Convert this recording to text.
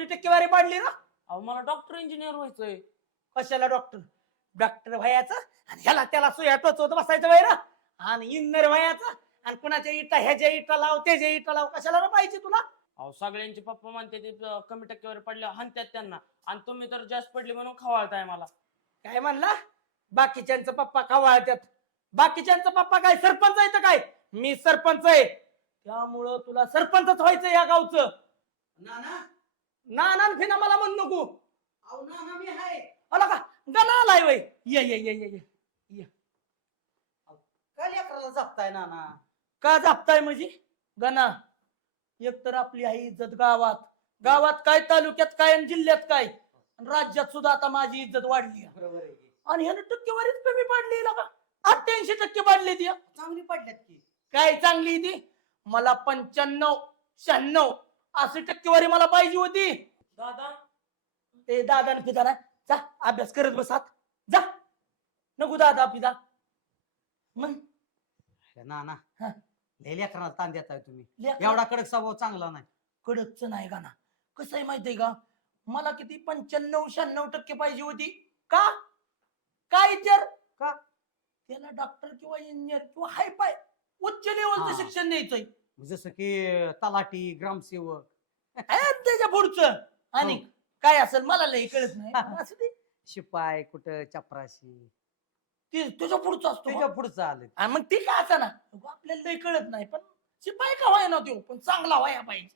एवढी टक्केवारी पाडली ना. अहो मला डॉक्टर इंजिनियर व्हायचंय. कशाला डॉक्टर डॉक्टर व्हायचं आणि ह्याला त्याला सुया टोचवत बसायचं वैर आणि इंजिनियर व्हायचं आणि कुणाच्या इटा ह्याच्या इटा लाव त्याच्या इटा लाव. कशाला पाहिजे तुला. अहो सगळ्यांचे पप्पा म्हणते ते कमी टक्केवारी पडले हानत्यात त्यांना आणि तुम्ही तर जास्त पडली म्हणून खवाळताय मला. काय म्हणला बाकीच्यांचं पप्पा खवाळत्यात. बाकीच्यांचं पप्पा काय सरपंच आहे तर काय. मी सरपंच आहे त्यामुळं तुला सरपंचच व्हायचं या गावचं. ना ना फिना मला म्हण नको. अहो नाना मी आहे. आला का गणा आलाय वय. ये ये ये ये ये. काय लेकराला जपताय नाना. का जापताय म्हणजे गणा. एक तर आपली आहे इज्जत गावात गावात काय तालुक्यात काय आणि जिल्ह्यात काय आणि राज्यात सुद्धा आता माझी इज्जत वाढली आहे. बरोबर आहे की. आणि ह्यानं टक्केवारीच कमी पाडली का. 88% पाडली ती. चांगली पडल्यात की. काय चांगली ती. मला 95 96 अशी टक्केवारी मला पाहिजे होती. दादा ते दादा न पिता ना जा अभ्यास करत बसात जा. नको दादा पिता मग नाना हा. लय लेकराला ताण देताय तुम्ही. लेकरं- एवढा कडक स्वभाव चांगला नाही. कडकच नाही का ना. कसं आहे माहितीये का मला किती 95 96% पाहिजे होती. का काय विचार का? त्याला डॉक्टर किंवा इंजिनियर किंवा हाय पाय उच्च लेवलचं हा. शिक्षण द्यायचंय. जसं की तलाठी ग्रामसेवक. त्याच्या पुढचं आणि हो. काय असेल मला लई कळत नाही. असं ते शिपाय कुठं चपराशी तुझ्या पुढचं असतो. त्याच्या पुढचं आलं. आणि मग ती काय असं ना आपल्याला लई कळत नाही पण शिपाई का व्हाय ना तो पण चांगला व्हाया पाहिजे.